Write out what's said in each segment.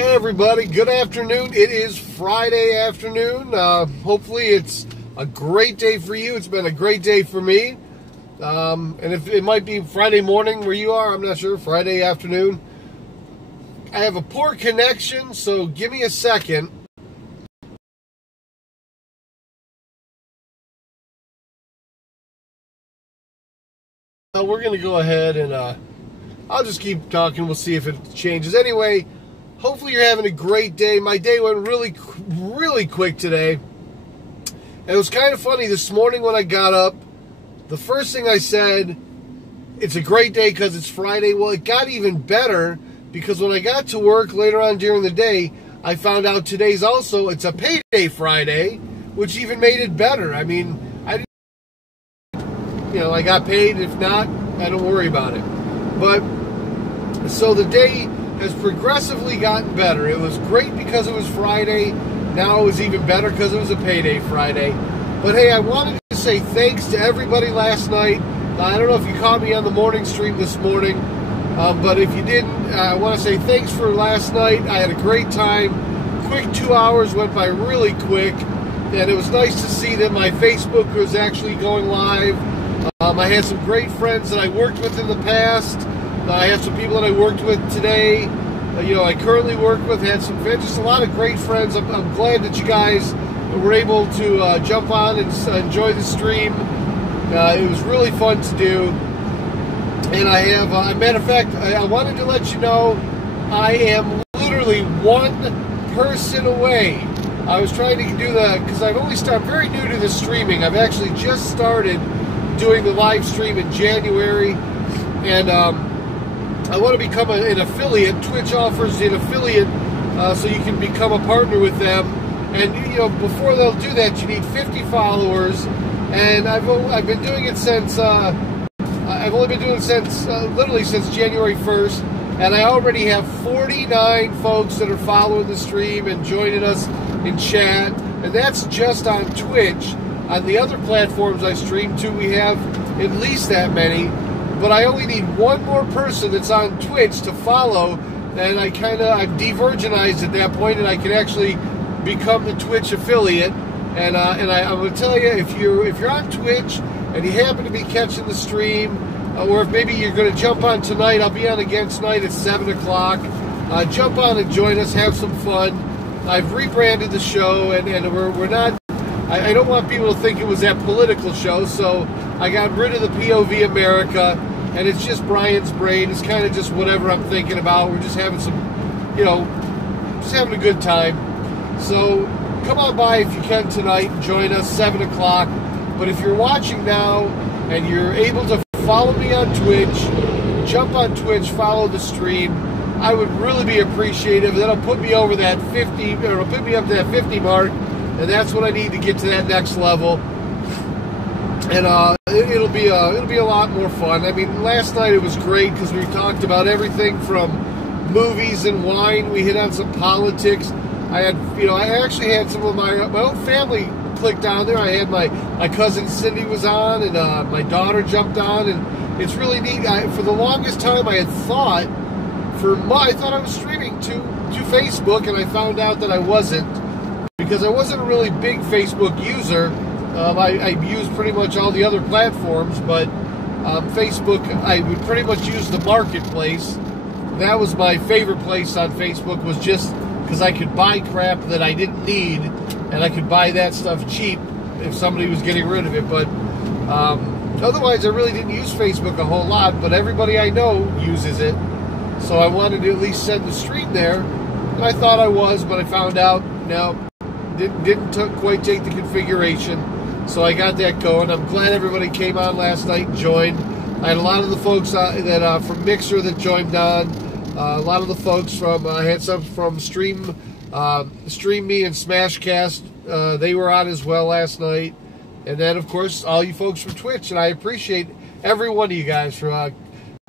Hey everybody, good afternoon. It is Friday afternoon. Hopefully it's a great day for you. It's been a great day for me. And if it might be Friday morning where you are, I'm not sure. Friday afternoon. I have a poor connection, so give me a second. We're going to go ahead and I'll just keep talking. We'll see if it changes. Anyway, hopefully you're having a great day. My day went really quick today. And it was kind of funny this morning when I got up. The first thing I said, it's a great day because it's Friday. Well, it got even better because when I got to work later on during the day, I found out it's a payday Friday, which even made it better. I mean, I got paid. If not, I don't worry about it. But, so the day has progressively gotten better. It was great because it was Friday. Now it was even better because it was a payday Friday. But hey, I wanted to say thanks to everybody last night. I don't know if you caught me on the morning stream this morning, but if you didn't, I want to say thanks for last night. I had a great time. Quick 2 hours went by really quick, and it was nice to see that my Facebook was actually going live. I had some great friends that I worked with in the past. I have some people that I worked with today. I currently work with, had some friends, just a lot of great friends. I'm glad that you guys were able to jump on and enjoy the stream. It was really fun to do. And I have, a matter of fact, I wanted to let you know I am literally one person away. I was trying to do because I've only started, very new to this streaming. I've actually just started doing the live stream in January, and I want to become an affiliate. Twitch offers an affiliate, so you can become a partner with them. And before they'll do that, you need 50 followers. And I've been doing it since I've only been doing it since literally since January 1st, and I already have 49 folks that are following the stream and joining us in chat, and that's just on Twitch. On the other platforms I stream to, we have at least that many, but I only need one more person that's on Twitch to follow, and I've de-virginized at that point, and I can actually become the Twitch affiliate. And I'm going to tell you, if you're on Twitch and you happen to be catching the stream, or if maybe you're going to jump on tonight, I'll be on again tonight at 7 o'clock. Jump on and join us, have some fun. I've rebranded the show, and we're not. I don't want people to think it was that political show, so I got rid of the POV America, and it's just Brian's brain. It's kind of just whatever I'm thinking about. We're just having some, just having a good time. So come on by if you can tonight and join us, 7 o'clock. But if you're watching now and you're able to follow me on Twitch, jump on Twitch, follow the stream, I would really be appreciative. That'll put me over that 50, or it'll put me up to that 50 mark. And that's what I need to get to that next level. And it'll be a lot more fun. I mean, last night it was great because we talked about everything from movies and wine. We hit on some politics. I actually had some of my own family clicked on there. I had my cousin Cindy was on, and my daughter jumped on, and it's really neat. For the longest time, I thought I was streaming to Facebook, and I found out that I wasn't. Because I wasn't a really big Facebook user. I use pretty much all the other platforms, but Facebook, I would pretty much use the marketplace. That was my favorite place on Facebook, was just because I could buy crap that I didn't need, and I could buy that stuff cheap if somebody was getting rid of it. But otherwise, I really didn't use Facebook a whole lot, but everybody I know uses it. So I wanted to at least send the stream there, and I thought I was, but I found out, no. Didn't quite take the configuration, so I got that going. I'm glad everybody came on last night and joined. I had a lot of the folks that from Mixer that joined on. A lot of the folks from I had some from Stream Me and Smashcast. They were on as well last night, and then of course all you folks from Twitch. And I appreciate every one of you guys for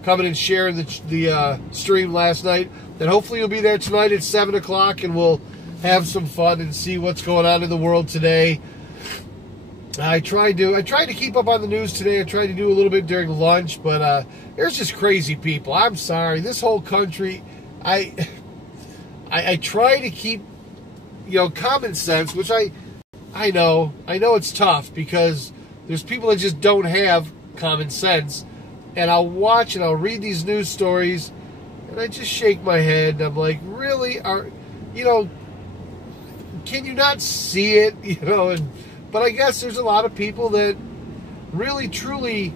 coming and sharing the stream last night. And hopefully you'll be there tonight at 7 o'clock, and we'll have some fun and see what's going on in the world today. I tried to keep up on the news today. I tried to do a little bit during lunch, but there's just crazy people. I'm sorry. This whole country, I I try to keep, common sense, which I know it's tough because there's people that just don't have common sense. And I'll watch and I'll read these news stories and I just shake my head and I'm like, really? Can you not see it? But I guess there's a lot of people that really, truly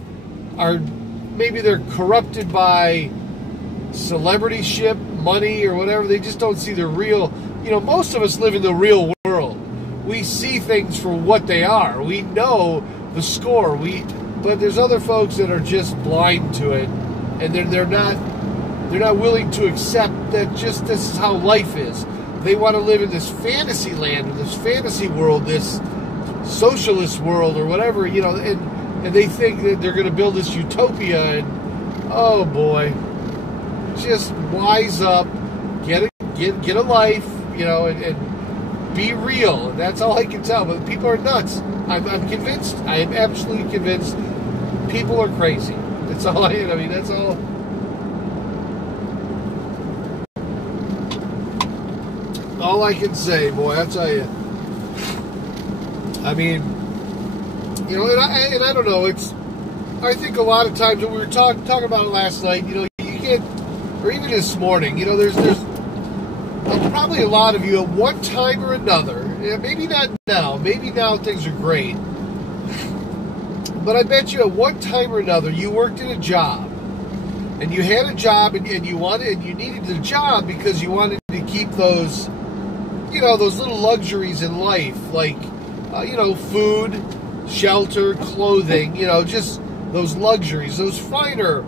are, maybe they're corrupted by celebrityship, money, or whatever. They just don't see the real, most of us live in the real world. We see things for what they are. We know the score. But there's other folks that are just blind to it, and they're not willing to accept that just this is how life is. They want to live in this fantasy land, or this fantasy world, this socialist world, or whatever, and they think that they're going to build this utopia, and oh boy, just wise up, get a life, and be real. And that's all I can tell. But people are nuts. I'm convinced. I am absolutely convinced. People are crazy. That's all that's all. All I can say, boy, I tell you. I mean, and I don't know. I think a lot of times when we were talking about it last night, you can't, or even this morning, there's probably a lot of you at one time or another. Maybe not now. Maybe now things are great. But I bet you at one time or another you worked in a job, and you had a job, and you needed the job because you wanted to keep those, those little luxuries in life, like, food, shelter, clothing, just those luxuries, those finer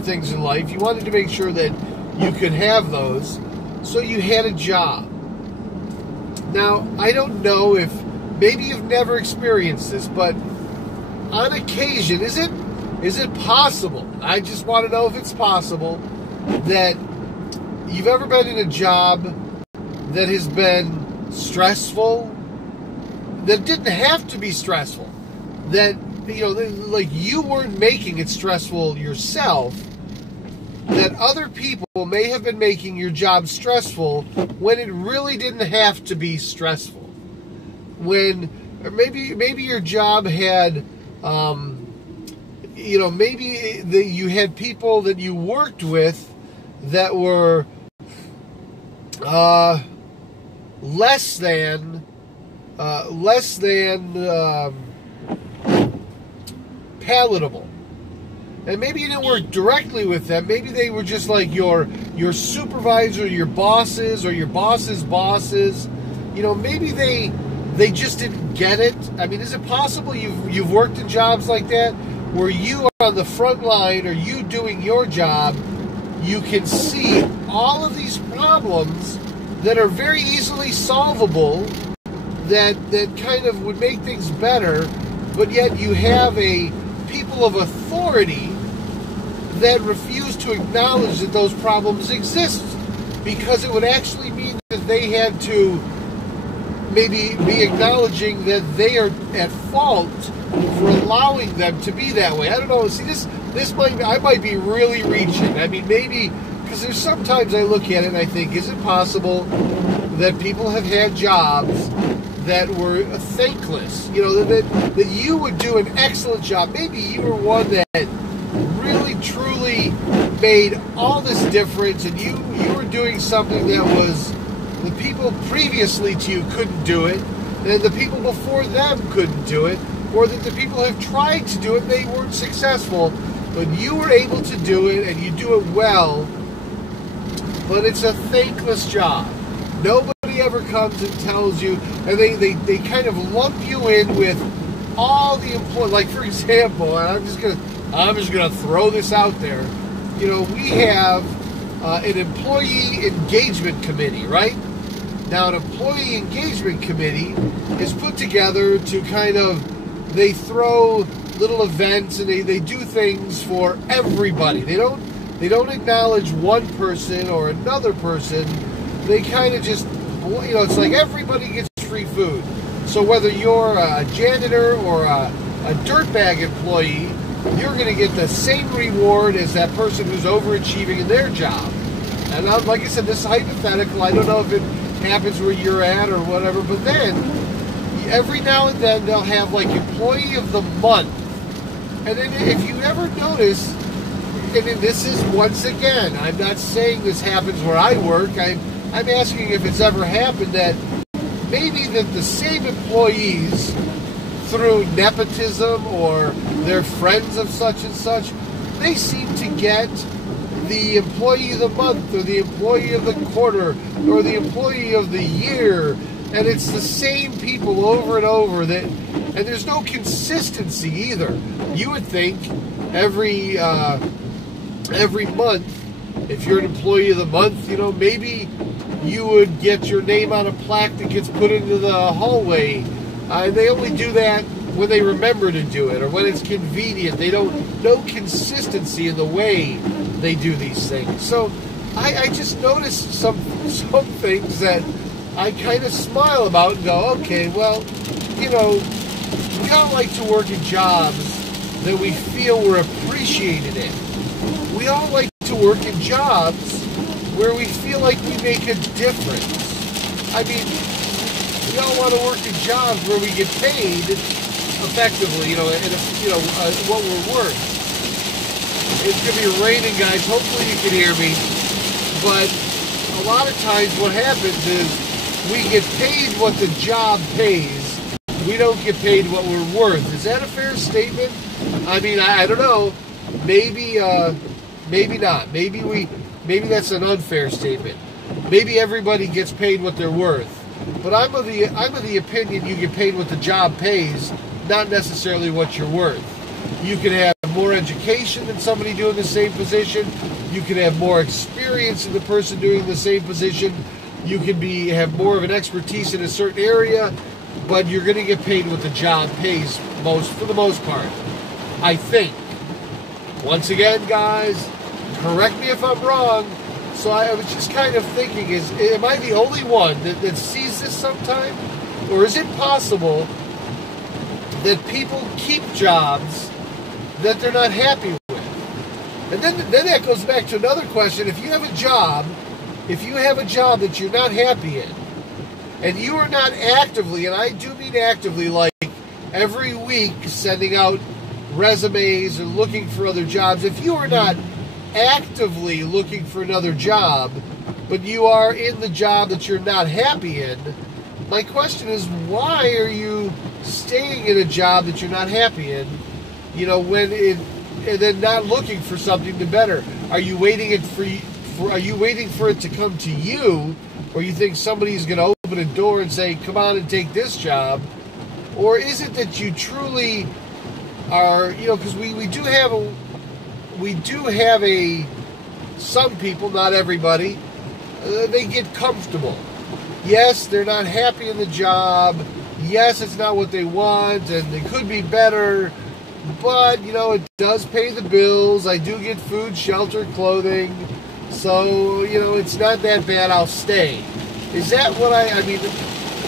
things in life. You wanted to make sure that you could have those, so you had a job. Now, I don't know if, maybe you've never experienced this, but on occasion, is it possible? I just want to know if it's possible that you've ever been in a job that has been stressful, that didn't have to be stressful, that, like you weren't making it stressful yourself, that other people may have been making your job stressful when it really didn't have to be stressful. When, or maybe your job had, maybe you had people that you worked with that were less than palatable. And maybe you didn't work directly with them. Maybe they were just like your supervisor, your bosses, or your boss's bosses. Maybe they just didn't get it. I mean, is it possible you've worked in jobs like that where you are on the front line, or you doing your job, you can see all of these problems that are very easily solvable, that kind of would make things better, but yet you have people of authority that refuse to acknowledge that those problems exist, because it would actually mean that they had to maybe be acknowledging that they are at fault for allowing them to be that way. I don't know. See, I might be really reaching. I mean, maybe, because there's sometimes I look at it and I think, is it possible that people have had jobs that were thankless? That you would do an excellent job. Maybe you were one that really, truly made all this difference, and you were doing something that was, the people previously to you couldn't do it, and the people before them couldn't do it, or that the people have tried to do it, they weren't successful, but you were able to do it, and you do it well, but it's a thankless job. Nobody ever comes and tells you, and they kind of lump you in with all the employees. Like, for example, and I'm just gonna throw this out there. We have an employee engagement committee, right? Now, an employee engagement committee is put together to kind of, they throw little events and they do things for everybody. They don't acknowledge one person or another person. They kind of just, it's like everybody gets free food. So whether you're a janitor or a dirtbag employee, you're going to get the same reward as that person who's overachieving in their job. And like I said, this is hypothetical. I don't know if it happens where you're at or whatever, but then every now and then they'll have like employee of the month. And then if you ever notice, and then this is once again, I'm not saying this happens where I work. I'm asking if it's ever happened that maybe that the same employees, through nepotism or they're friends of such and such, they seem to get the employee of the month or the employee of the quarter or the employee of the year, and it's the same people over and over, and there's no consistency either. You would think every month, if you're an employee of the month, maybe you would get your name on a plaque that gets put into the hallway. And they only do that when they remember to do it or when it's convenient. They don't no consistency in the way they do these things. So I just noticed some things that I kind of smile about and go, okay, well, we all like to work in jobs that we feel we're appreciated in. We all like to work in jobs where we feel like we make a difference. I mean, we all want to work in jobs where we get paid effectively, what we're worth. It's going to be raining, guys. Hopefully you can hear me. But a lot of times what happens is we get paid what the job pays. We don't get paid what we're worth. Is that a fair statement? I mean, I don't know. Maybe not. Maybe that's an unfair statement. Maybe everybody gets paid what they're worth. But I'm of the opinion you get paid what the job pays, not necessarily what you're worth. You can have more education than somebody doing the same position. You can have more experience than the person doing the same position. You can have more of an expertise in a certain area, but you're going to get paid what the job pays for the most part. I think. Once again, guys, correct me if I'm wrong. So I was just kind of thinking, am I the only one that sees this sometime? Or is it possible that people keep jobs that they're not happy with? And then that goes back to another question. If you have a job that you're not happy in, and you are not actively, and I do mean actively, like every week sending out resumes and looking for other jobs, if you are not actively looking for another job, but you are in the job that you're not happy in, my question is, why are you staying in a job that you're not happy in, and then not looking for something to better? Are you waiting for it to come to you, or you think somebody's going to open a door and say, come on and take this job? Or is it that you truly are, because we do have some people, not everybody, they get comfortable. Yes, they're not happy in the job. Yes, it's not what they want, and it could be better, but, it does pay the bills. I do get food, shelter, clothing, so, it's not that bad. I'll stay. Is that what I mean,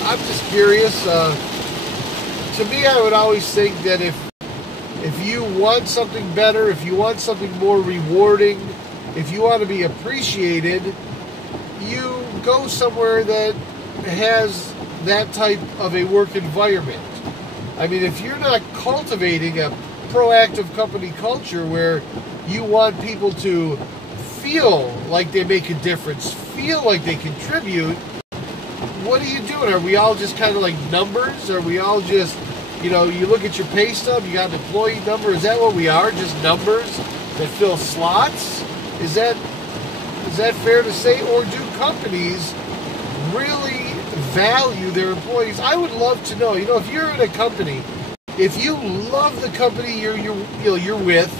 I'm just curious. To me, I would always think that if you want something better, if you want something more rewarding, if you want to be appreciated, you go somewhere that has that type of a work environment. I mean, if you're not cultivating a proactive company culture where you want people to feel like they make a difference, feel like they contribute, what are you doing? Are we all just kind of like numbers? Are we all just, you look at your pay stub, you got an employee number, is that what we are? Just numbers that fill slots? Is that fair to say? Or do companies really value their employees? I would love to know, if you're in a company, if you love the company you're with,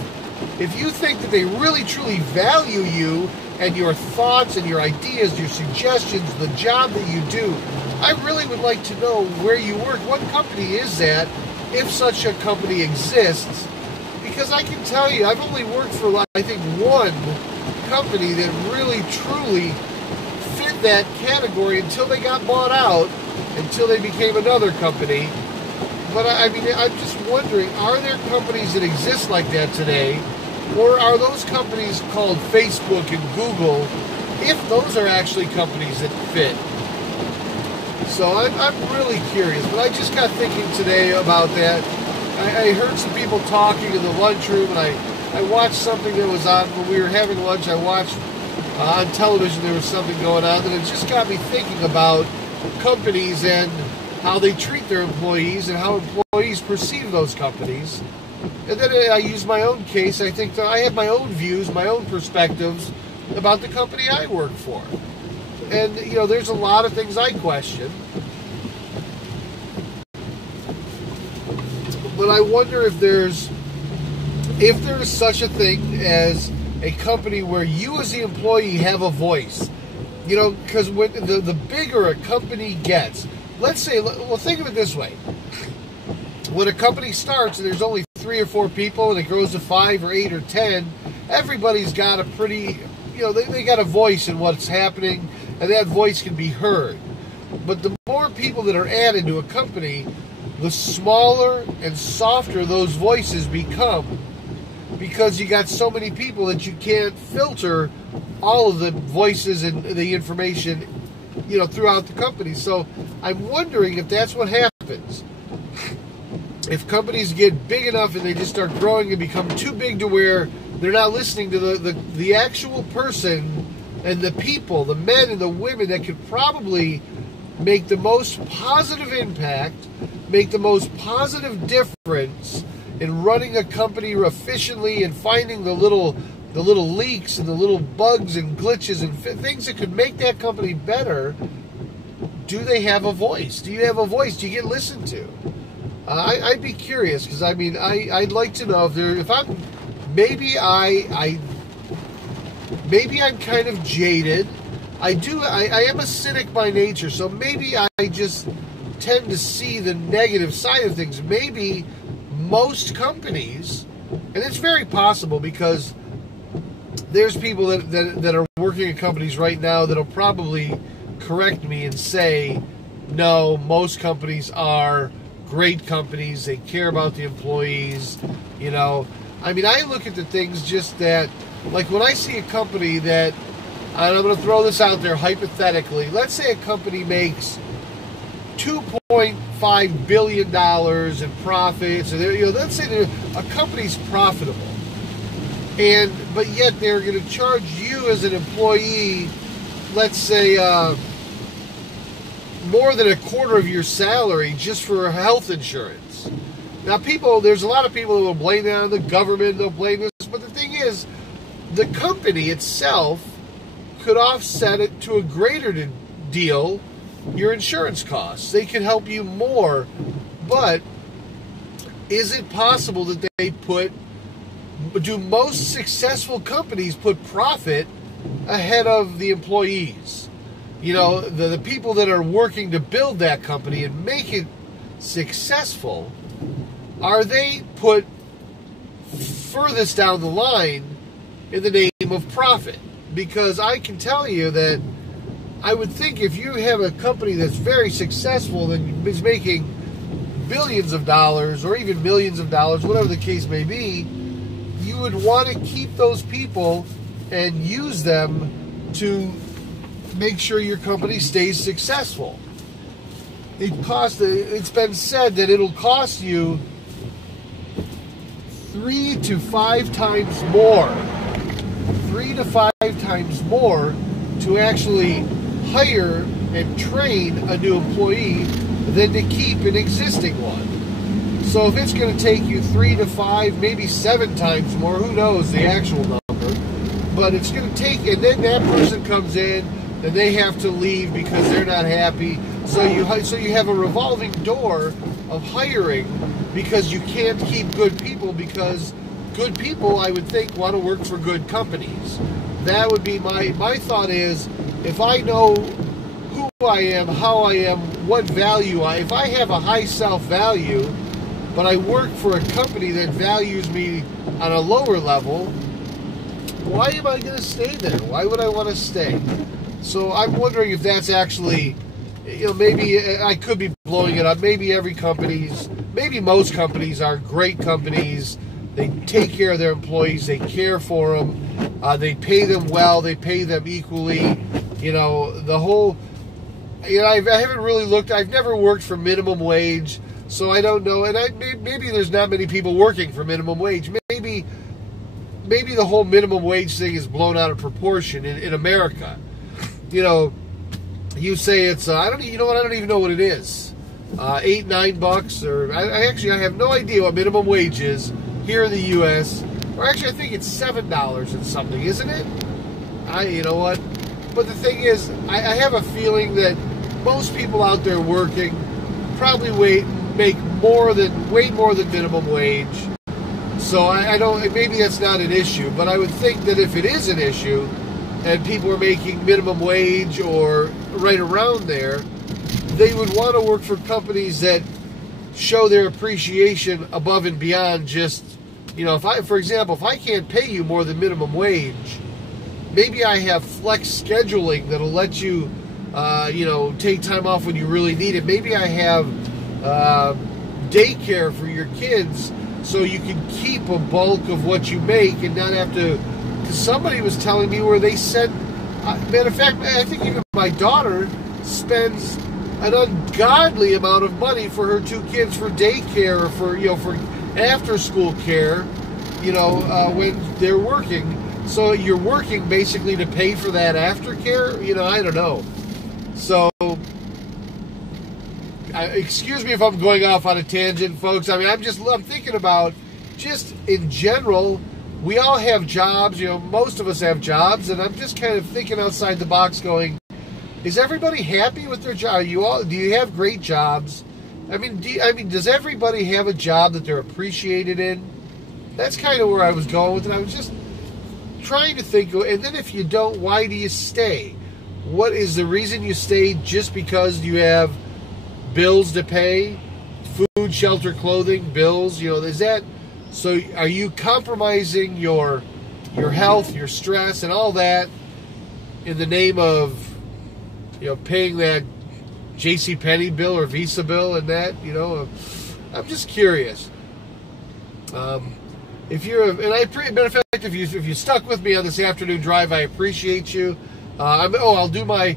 if you think that they really truly value you and your thoughts and your ideas, your suggestions, the job that you do, I really would like to know where you work. What company is that, if such a company exists? Because I can tell you, I've only worked for, I think, one company that really, truly fit that category until they got bought out, until they became another company. But, I mean, I'm just wondering, are there companies that exist like that today? Or are those companies called Facebook and Google if those are actually companies that fit. So I'm really curious. But I just got thinking today about that. I heard some people talking in the lunchroom, and I watched something that was on when we were having lunch. I watched on television, there was something going on, and it just got me thinking about companies and how they treat their employees and how employees perceive those companies. And then I use my own case. I think that I have my own views, my own perspectives about the company I work for. And, you know, there's a lot of things I question. But I wonder if there's such a thing as a company where you as the employee have a voice. You know, because when the bigger a company gets, let's say, well, think of it this way. When a company starts and there's only 3 or 4 people and it grows to 5 or 8 or 10, everybody's got a pretty, you know, they got a voice in what's happening, and that voice can be heard. But the more people that are added to a company, the smaller and softer those voices become, because you got so many people that you can't filter all of the voices and the information, you know, throughout the company. So I'm wondering if that's what happens. If companies get big enough and they just start growing and become too big to where they're not listening to the actual person and the people, the men and the women that could probably make the most positive impact, make the most positive difference in running a company efficiently and finding the little leaks and the little bugs and glitches and things that could make that company better. Do they have a voice? Do you have a voice? Do you get listened to? I'd be curious, because I mean, I'd like to know if I'm maybe I'm kind of jaded. I am a cynic by nature, so maybe I just tend to see the negative side of things. Maybe most companies, and it's very possible, because there's people that are working at companies right now that'll probably correct me and say, no, most companies are great companies. They care about the employees. You know, I mean, I look at the things just that, like when I see a company that, and I'm going to throw this out there hypothetically, let's say a company makes $2.5 billion in profits, or you know, let's say a company's profitable, but yet they're going to charge you as an employee, let's say, more than a quarter of your salary just for health insurance. Now, there's a lot of people who will blame that on the government, they'll blame this, but the thing is, the company itself could offset it to a greater deal, your insurance costs. They could help you more, but is it possible that do most successful companies put profit ahead of the employees? You know, the people that are working to build that company and make it successful, are they put furthest down the line in the name of profit? Because I can tell you that I would think if you have a company that's very successful and is making billions of dollars or even millions of dollars, whatever the case may be, you would want to keep those people and use them to make sure your company stays successful. It's been said that it'll cost you 3 to 5 times more. 3 to 5 times more to actually hire and train a new employee than to keep an existing one. So if it's going to take you 3 to 5, maybe 7 times more, who knows the actual number, but it's going to take, and then that person comes in and they have to leave because they're not happy. So you have a revolving door of hiring, because you can't keep good people, because good people, I would think, want to work for good companies. That would be my thought is, if I know who I am, how I am, what value if I have a high self-value, but I work for a company that values me on a lower level, why am I going to stay there? Why would I want to stay? So I'm wondering if that's actually, you know, maybe I could be blowing it up. Maybe most companies are great companies. They take care of their employees. They care for them. They pay them well. They pay them equally. You know, the whole... You know, I haven't really looked. I've never worked for minimum wage, so I don't know. And maybe there's not many people working for minimum wage. Maybe the whole minimum wage thing is blown out of proportion in America. You know, you say it's I don't even know what it is. $8-9, or I have no idea what minimum wage is here in the U.S. Or actually, I think it's $7 and something, isn't it? You know what? But the thing is, I have a feeling that most people out there working probably make way more than minimum wage. So I don't. Maybe that's not an issue, but I would think that if it is an issue, and people are making minimum wage or right around there, they would want to work for companies that show their appreciation above and beyond just, you know, for example, if I can't pay you more than minimum wage, maybe I have flex scheduling that'll let you, you know, take time off when you really need it. Maybe I have daycare for your kids so you can keep a bulk of what you make and not have to. Because somebody was telling me where they sent, matter of fact, I think even my daughter spends an ungodly amount of money for her 2 kids for daycare or for, you know, for after school care, you know, when they're working. So you're working basically to pay for that aftercare? You know, I don't know. So, excuse me if I'm going off on a tangent, folks. I mean, I'm thinking about just in general, we all have jobs, you know, most of us have jobs, and I'm just kind of thinking outside the box going, is everybody happy with their job? Do you have great jobs? I mean, does everybody have a job that they're appreciated in? That's kind of where I was going with it. I was just trying to think, and then if you don't, why do you stay? What is the reason you stay? Just because you have bills to pay? Food, shelter, clothing, bills, you know, is that... So are you compromising your health, your stress, and all that in the name of, you know, paying that JCPenney bill or Visa bill and that, you know? I'm just curious. If you're, matter of fact, if you stuck with me on this afternoon drive, I appreciate you. I'll do my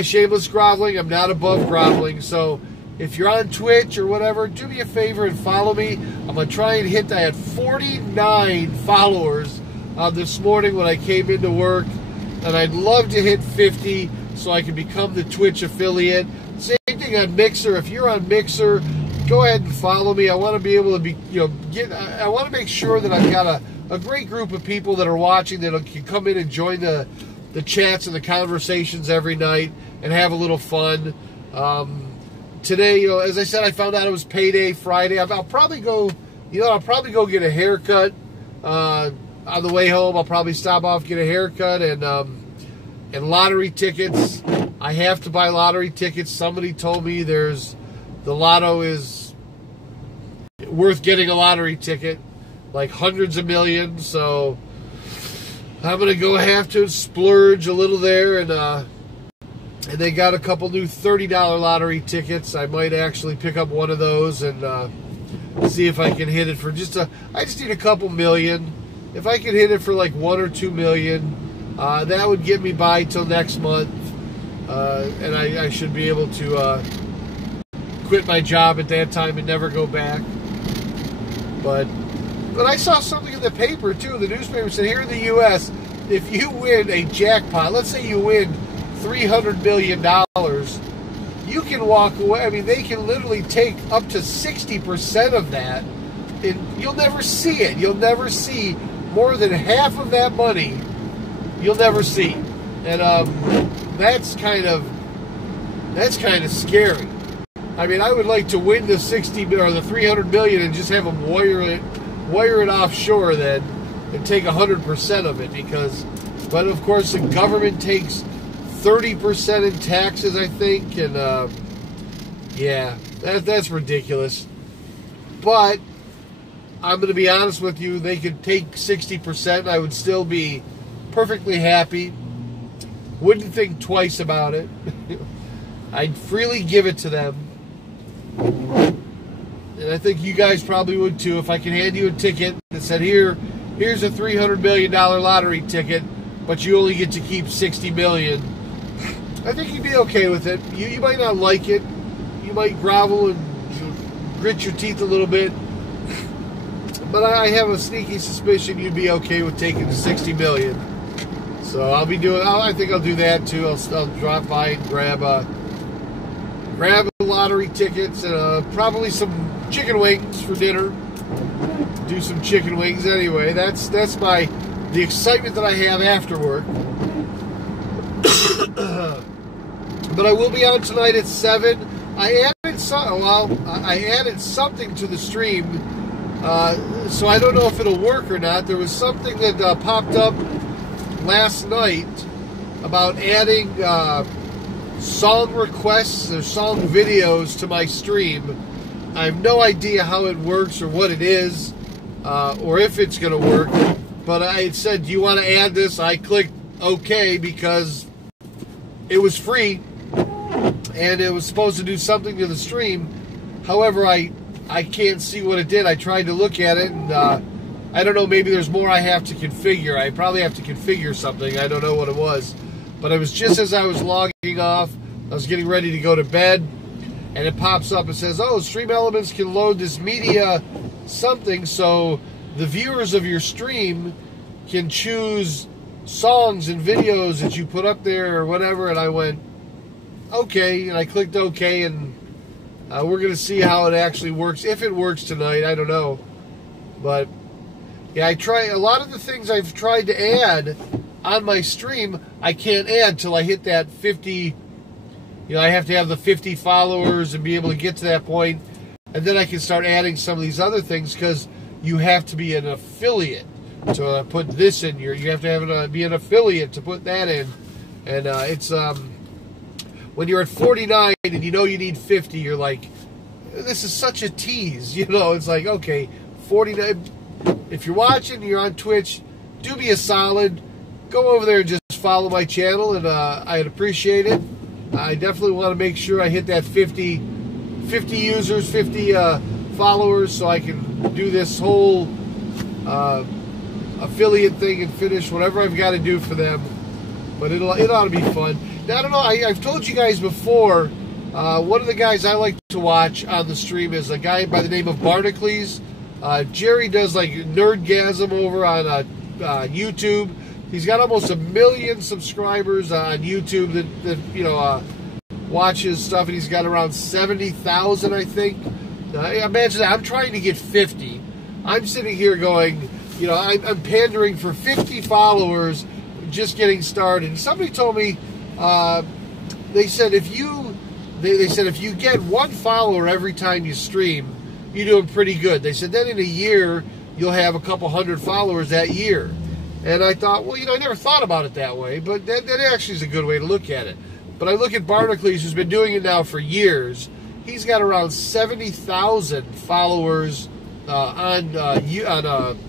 shameless groveling. I'm not above groveling, so if you're on Twitch or whatever, do me a favor and follow me. I'm going to try and hit, I had 49 followers this morning when I came into work, and I'd love to hit 50 so I can become the Twitch affiliate. Same thing on Mixer. If you're on Mixer, go ahead and follow me. I want to be able to be, you know, I want to make sure that I've got a great group of people that are watching that can come in and join the chats and the conversations every night and have a little fun. Today, you know, as I said, I found out it was payday Friday. I'll probably go, you know, get a haircut on the way home. I'll probably stop off, get a haircut, and lottery tickets. I have to buy lottery tickets. Somebody told me the lotto is worth getting a lottery ticket, like hundreds of millions. So I'm gonna have to splurge a little there, and they got a couple new $30 lottery tickets. I might actually pick up one of those and see if I can hit it for I just need a couple million. If I could hit it for like 1 or 2 million, that would get me by till next month, and I should be able to quit my job at that time and never go back. But I saw something in the paper too. The newspaper said here in the U.S., if you win a jackpot, let's say you win $300 million, you can walk away. I mean, they can literally take up to 60% of that, and you'll never see it. You'll never see more than half of that money. You'll never see, and that's kind of scary. I mean, I would like to win the 60 or the 300 million and just have them wire it offshore then, and take 100% of it but of course the government takes 30% in taxes, I think, and yeah, that's ridiculous. But I'm going to be honest with you, they could take 60%, and I would still be perfectly happy. Wouldn't think twice about it. I'd freely give it to them. And I think you guys probably would too. If I could hand you a ticket that said, here, here's a $300 million lottery ticket, but you only get to keep 60 million. I think you'd be okay with it. You might not like it. You might grovel and grit your teeth a little bit. But I have a sneaky suspicion you'd be okay with taking the 60 million. So I'll be doing. I think I'll do that too. I'll drop by and grab lottery tickets and probably some chicken wings for dinner. Do some chicken wings anyway. That's the excitement that I have after work. But I will be on tonight at 7. I added something to the stream, so I don't know if it'll work or not. There was something that popped up last night about adding song requests or song videos to my stream. I have no idea how it works or what it is, or if it's going to work. But it said, do you want to add this? I clicked OK because it was free and it was supposed to do something to the stream. However, I can't see what it did. I tried to look at it, and I don't know, maybe there's more I have to configure. I probably have to configure something. I don't know what it was. But it was just as I was logging off, I was getting ready to go to bed, and it pops up and says, oh, Stream Elements can load this media something, so the viewers of your stream can choose songs and videos that you put up there or whatever. And I went, okay, and I clicked OK, and we're going to see how it actually works. If it works tonight, I don't know. But yeah, I try a lot of the things I've tried to add on my stream, I can't add till I hit that 50. You know, I have to have the 50 followers and be able to get to that point, and then I can start adding some of these other things, because you have to be an affiliate to put this in your. You have to be an affiliate to put that in, and it's when you're at 49 and you know you need 50, you're like, this is such a tease. You know, it's like, okay, 49. If you're watching, you're on Twitch, do me a solid, go over there and just follow my channel, and I'd appreciate it. I definitely want to make sure I hit that 50 users, 50 followers, so I can do this whole affiliate thing and finish whatever I've got to do for them. But it ought to be fun. Now, I don't know, I've told you guys before, one of the guys I like to watch on the stream is a guy by the name of Barnacles. Jerry does like Nerdgasm over on YouTube. He's got almost 1 million subscribers on YouTube that you know watches stuff, and he's got around 70,000, I think. Imagine that. I'm trying to get 50. I'm sitting here going, you know, I'm pandering for 50 followers, just getting started. And somebody told me, they said if you get 1 follower every time you stream, you're doing pretty good. They said then in a year you'll have a couple hundred followers that year. And I thought, well, you know, I never thought about it that way, but that actually is a good way to look at it. But I look at Barnacles, who's been doing it now for years. He's got around 70,000 followers on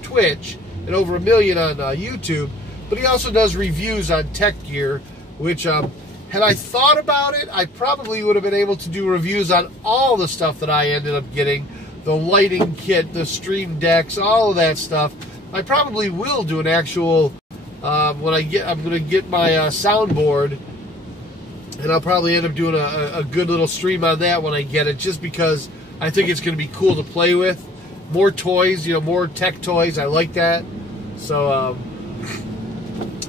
Twitch and over 1 million on YouTube. But he also does reviews on tech gear, which, had I thought about it, I probably would have been able to do reviews on all the stuff that I ended up getting. The lighting kit, the stream decks, all of that stuff. I probably will do an actual, I'm going to get my soundboard, and I'll probably end up doing a good little stream on that when I get it, just because I think it's going to be cool to play with. More toys, you know, more tech toys. I like that. So,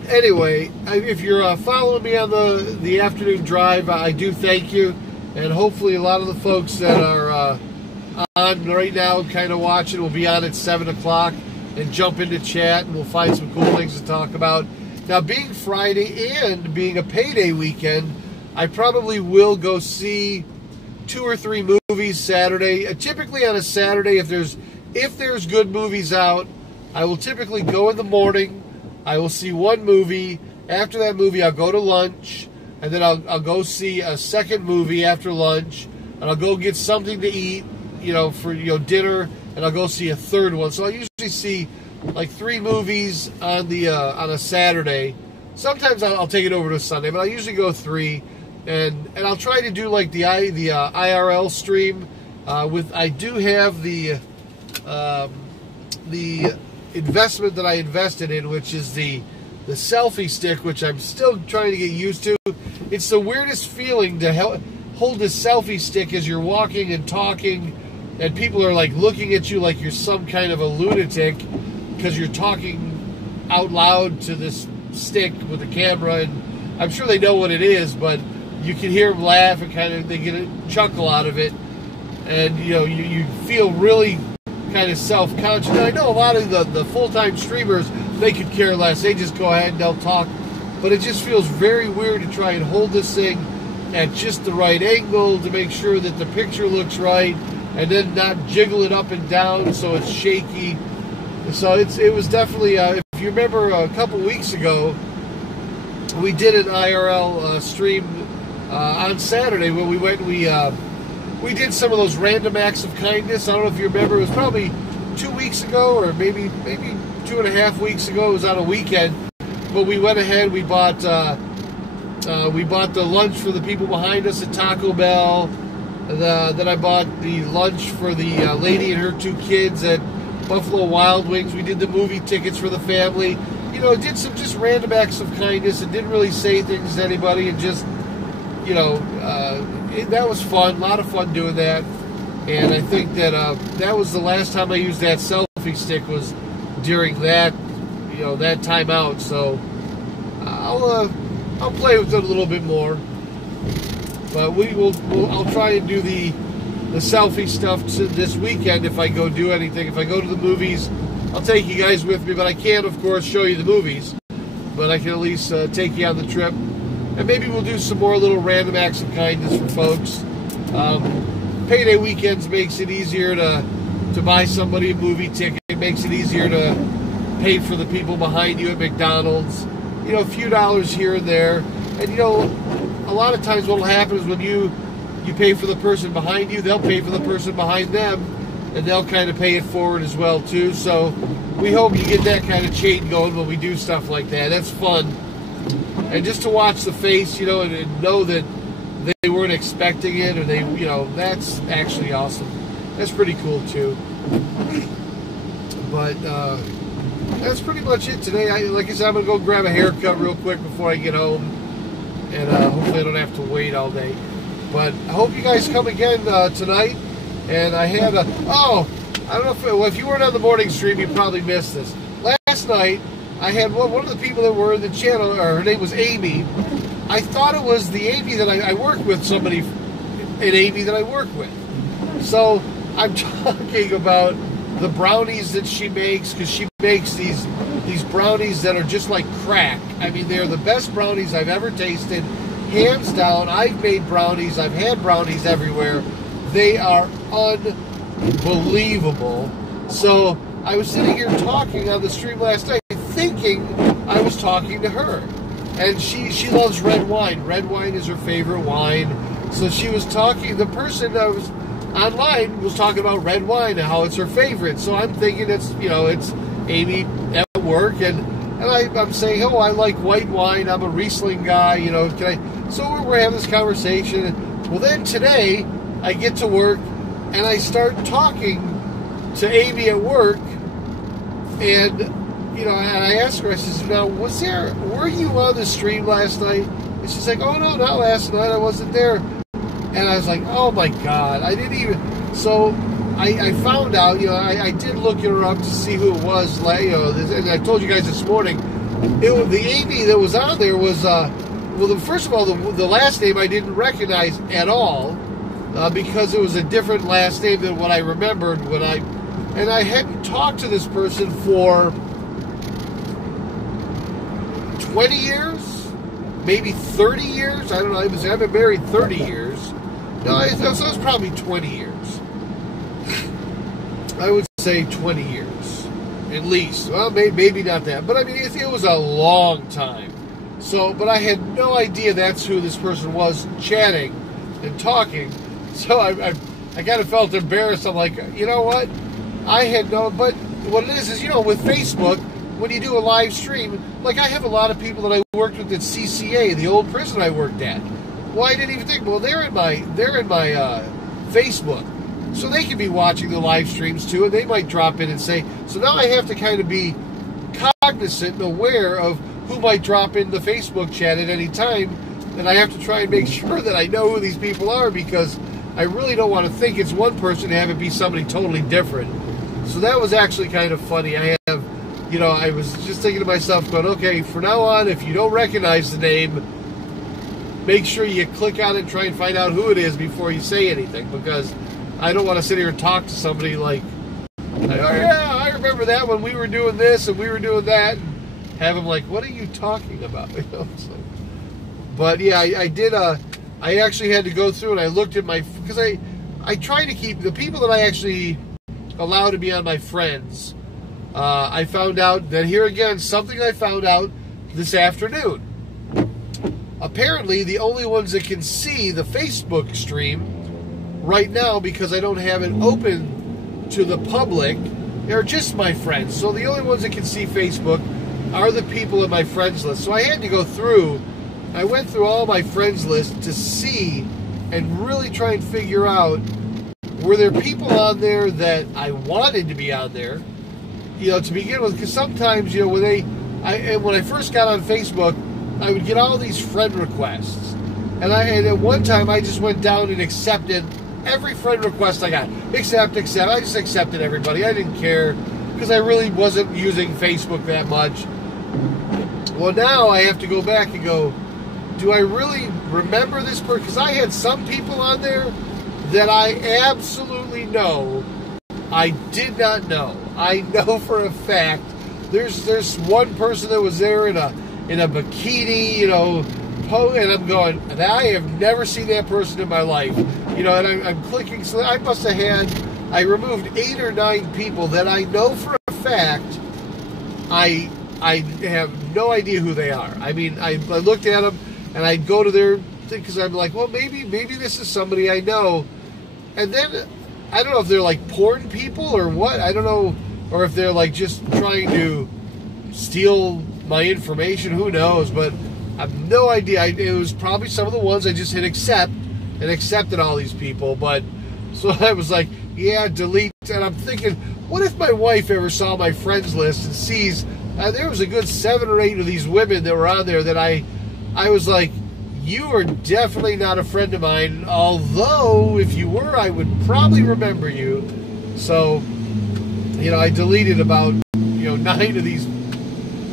anyway, if you're following me on the afternoon drive, I do thank you, and hopefully a lot of the folks that are on right now kind of watching will be on at 7 o'clock. And jump into chat, and we'll find some cool things to talk about. Now, being Friday and being a payday weekend, I probably will go see 2 or 3 movies Saturday. Typically on a Saturday, if there's good movies out, I will typically go in the morning. I will see 1 movie. After that movie, I'll go to lunch, and then I'll go see a second movie after lunch, and I'll go get something to eat, you know, for dinner. And I'll go see a third one. So I usually see like 3 movies on a Saturday. Sometimes I'll take it over to a Sunday, but I usually go 3. And I'll try to do like the IRL stream. I do have the investment that I invested in, which is the selfie stick, which I'm still trying to get used to. It's the weirdest feeling to hold this selfie stick as you're walking and talking, and people are like looking at you like you're some kind of a lunatic because you're talking out loud to this stick with a camera, and I'm sure they know what it is, but you can hear them laugh and kind of they get a chuckle out of it, and you know you feel really kind of self-conscious. And I know a lot of the full-time streamers, they could care less. They just go ahead and they'll talk. But it just feels very weird to try and hold this thing at just the right angle to make sure that the picture looks right, and then not jiggle it up and down so it's shaky. So it was definitely, if you remember a couple weeks ago, we did an IRL stream on Saturday when we went and we did some of those random acts of kindness. I don't know if you remember. It was probably 2 weeks ago, or maybe 2.5 weeks ago. It was on a weekend, but we went ahead. We bought the lunch for the people behind us at Taco Bell. Then I bought the lunch for the lady and her 2 kids at Buffalo Wild Wings. We did the movie tickets for the family. You know, did some just random acts of kindness and didn't really say things to anybody, and just, you know, that was fun. A lot of fun doing that. And I think that that was the last time I used that selfie stick, was during that, you know, that time out. So I'll play with it a little bit more. But I'll try and do the selfie stuff this weekend if I go do anything. If I go to the movies, I'll take you guys with me, but I can't, of course, show you the movies. But I can at least take you on the trip. And maybe we'll do some more little random acts of kindness for folks. Payday weekends makes it easier to buy somebody a movie ticket. It makes it easier to pay for the people behind you at McDonald's. You know, a few dollars here and there. And, you know, a lot of times what will happen is when you pay for the person behind you, they'll pay for the person behind them, and they'll kind of pay it forward as well, too. So we hope you get that kind of chain going when we do stuff like that. That's fun. And just to watch the face, you know, and know that they weren't expecting it, or they, you know, that's actually awesome. That's pretty cool, too. But that's pretty much it today. Like I said, I'm going to go grab a haircut real quick before I get home. And hopefully I don't have to wait all day. But I hope you guys come again tonight. And I had I don't know if you weren't on the morning stream, you probably missed this. Last night, I had one of the people that were in the channel, or her name was Amy. I thought it was the Amy that I work with, somebody, an Amy that I work with. So I'm talking about the brownies that she makes, because she makes these brownies that are just like crack. I mean, they're the best brownies I've ever tasted, hands down. I've made brownies. I've had brownies everywhere. They are unbelievable. So I was sitting here talking on the stream last night, thinking I was talking to her. And she loves red wine. Red wine is her favorite wine. So she was talking, the person that was online was talking about red wine and how it's her favorite. So I'm thinking it's, you know, it's Amy at work, and I'm saying, oh, I like white wine. I'm a Riesling guy, you know. So we're having this conversation. Well, then today I get to work and I start talking to Amy at work, and you know, and I asked her, I says, now, were you on the stream last night? And she's like, oh no, not last night. I wasn't there. And I was like, oh my God, I didn't even. So I found out, you know, I did look her up to see who it was, you know, and I told you guys this morning, the Amy that was on there was, well, first of all, the last name I didn't recognize at all, because it was a different last name than what I remembered and I hadn't talked to this person for 20 years, maybe 30 years. I don't know. I've been married 30 years. No, it was probably 20 years. I would say 20 years, at least. Well, maybe not that, but I mean, it was a long time. So, but I had no idea that's who this person was chatting and talking. So I kind of felt embarrassed. I'm like, you know what? I had no, but what it is, you know, with Facebook, when you do a live stream, like I have a lot of people that I worked with at CCA, the old prison I worked at. Well, I didn't even think, well, they're in my Facebook. so they can be watching the live streams too, and they might drop in and say, so now I have to kind of be cognizant and aware of who might drop in the Facebook chat at any time, and I have to try and make sure that I know who these people are, because I really don't want to think it's one person and have it be somebody totally different. So that was actually kind of funny. I was just thinking to myself, going, okay, from now on, if you don't recognize the name, make sure you click on it and try and find out who it is before you say anything, because I don't want to sit here and talk to somebody like, oh, yeah, I remember that when we were doing this and we were doing that, and have them like, what are you talking about? So, but yeah, I did. I actually had to go through and I looked at my, because I try to keep the people that I actually allow to be on my friends. I found out that, here again, something I found out this afternoon. Apparently, the only ones that can see the Facebook stream right now, because I don't have it open to the public, are just my friends. So the only ones that can see Facebook are the people in my friends list. So I had to go through, I went through all my friends list to see and really try and figure out, were there people on there that I wanted to be on there, to begin with? Because sometimes, when I first got on Facebook, I would get all these friend requests, and at one time I just went down and accepted every friend request I got. Accept. I just accepted everybody. I didn't care, because I really wasn't using Facebook that much. Well, now I have to go back and go, do I really remember this person? Because I had some people on there that I absolutely know I did not know. I know for a fact there's one person that was there in a bikini, and I'm going, and I have never seen that person in my life, and I'm clicking, so I must have I removed 8 or 9 people that I know for a fact I have no idea who they are. I mean, I looked at them, and I'd go to their thing, because I'm like, well, maybe this is somebody I know, and then I don't know if they're like porn people or what, I don't know, or if they're like just trying to steal my information, who knows, but I have no idea. It was probably some of the ones I just hit accept and accepted all these people, but so I was like, yeah, delete, and I'm thinking, what if my wife ever saw my friends list and sees there was a good 7 or 8 of these women that were on there that I was like, you are definitely not a friend of mine, although if you were, I would probably remember you. So, I deleted about 9 of these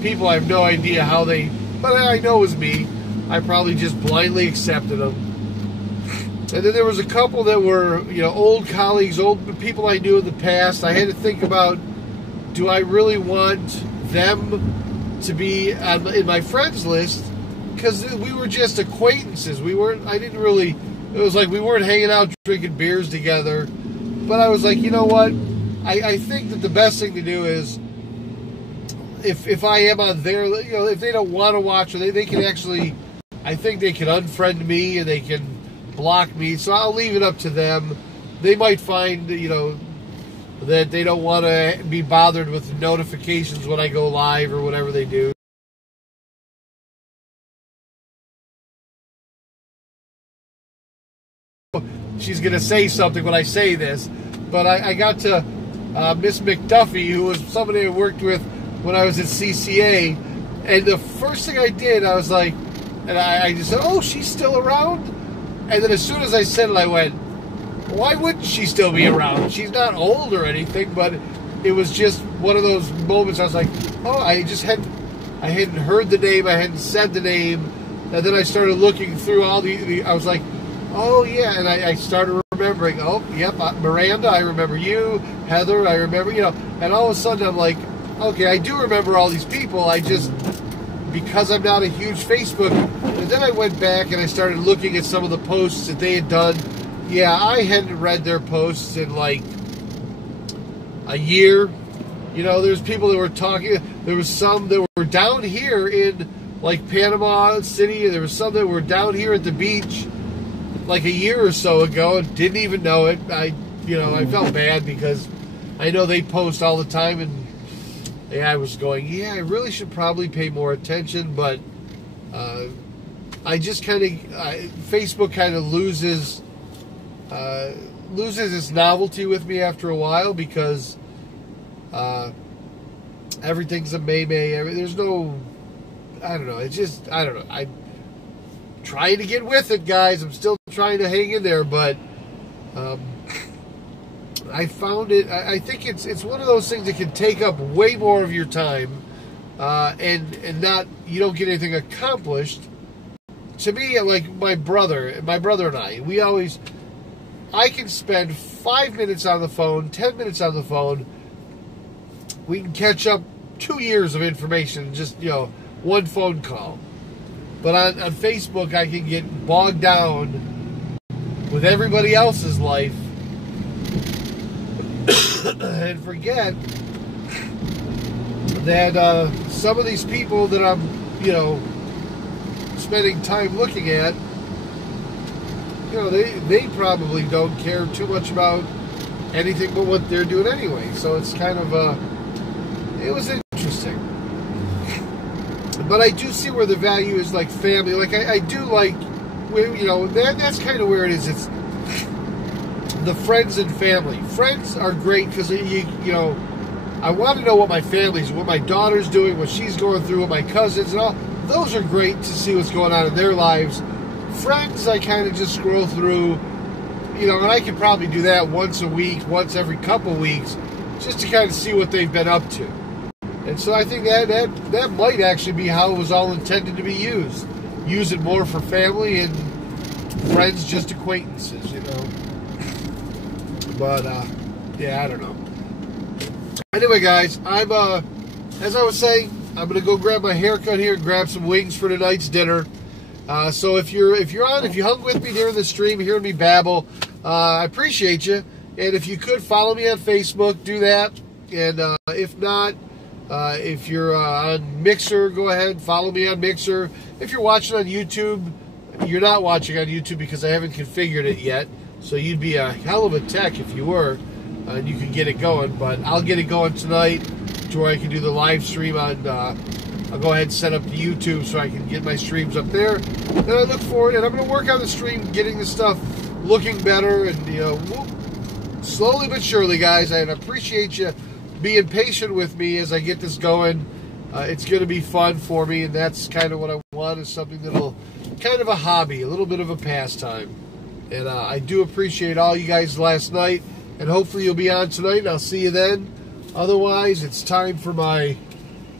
people. I have no idea how they, but I know it was me. I probably just blindly accepted them. And then there was a couple that were, old colleagues, old people I knew in the past. I had to think about, do I really want them to be in my friends list? Because we were just acquaintances. It was like we weren't hanging out drinking beers together. But I was like, you know what? I think that the best thing to do is, if I am on there, if they don't want to watch, or they can actually, I think they can unfriend me and they can block me. So I'll leave it up to them. They might find, that they don't want to be bothered with notifications when I go live or whatever they do. She's going to say something when I say this, but I got to Miss McDuffie, who was somebody I worked with when I was at CCA, and the first thing I did, I was like, and I just said, oh, she's still around? And then as soon as I said it, I went, why wouldn't she still be around? She's not old or anything, but it was just one of those moments I was like, oh, I hadn't heard the name, I hadn't said the name, and then I started looking through all I was like, oh yeah, and I started remembering, oh, yep, Miranda, I remember you, Heather, I remember, and all of a sudden I'm like, okay, I do remember all these people, because I'm not a huge Facebook, and then I went back and I started looking at some of the posts that they had done. Yeah, I hadn't read their posts in like a year. There's people that were talking, there was some that were down here in like Panama City, and there was some that were down here at the beach like a year or so ago and didn't even know it. I felt bad because I know they post all the time, and I was going, yeah, I really should probably pay more attention, but I just kind of, Facebook kind of loses loses its novelty with me after a while because everything's a may-may. There's no, I don't know. It's just, I don't know. I'm trying to get with it, guys. I'm still trying to hang in there, but I found it. I think it's one of those things that can take up way more of your time, and not, you don't get anything accomplished. To me, like my brother and I, I can spend 5 minutes on the phone, 10 minutes on the phone. We can catch up 2 years of information in just, one phone call. But on Facebook, I can get bogged down with everybody else's life and forget that some of these people that I'm, spending time looking at, they probably don't care too much about anything but what they're doing anyway. So it's kind of it was interesting. But I do see where the value is, like family. Like I do like, that's kind of where it is. It's the friends and family. Friends are great because I want to know what my family's, what my daughter's doing, what she's going through, what my cousins and all. Those are great to see what's going on in their lives. Friends, I kind of just scroll through, and I can probably do that once a week, once every couple weeks, just to kind of see what they've been up to. And so I think that might actually be how it was all intended to be used. Use it more for family and friends, just acquaintances, But, yeah, I don't know. Anyway, guys, I'm, as I was saying, I'm going to go grab my haircut here and grab some wings for tonight's dinner. So if you hung with me during the stream, hearing me babble, I appreciate you. And if you could follow me on Facebook, do that. And if not, if you're on Mixer, go ahead and follow me on Mixer. If you're watching on YouTube, you're not watching on YouTube because I haven't configured it yet. So you'd be a hell of a tech if you were, and you could get it going. But I'll get it going tonight to where I can do the live stream on. I'll go ahead and set up the YouTube so I can get my streams up there. And I look forward, and I'm going to work on the stream, getting the stuff looking better, and slowly but surely, guys. I appreciate you being patient with me as I get this going. It's going to be fun for me, and that's kind of what I want, is something that'll kind of a hobby, a little bit of a pastime. And I do appreciate all you guys last night, and hopefully you'll be on tonight, and I'll see you then. Otherwise, it's time for my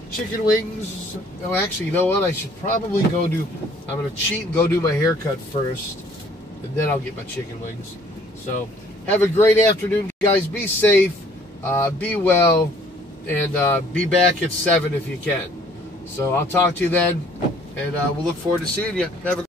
chicken wings. Oh, actually, you know what? I should probably I'm going to cheat and go do my haircut first, and then I'll get my chicken wings. So, have a great afternoon, guys. Be safe, be well, and be back at 7 if you can. So, I'll talk to you then, and we'll look forward to seeing you. Have a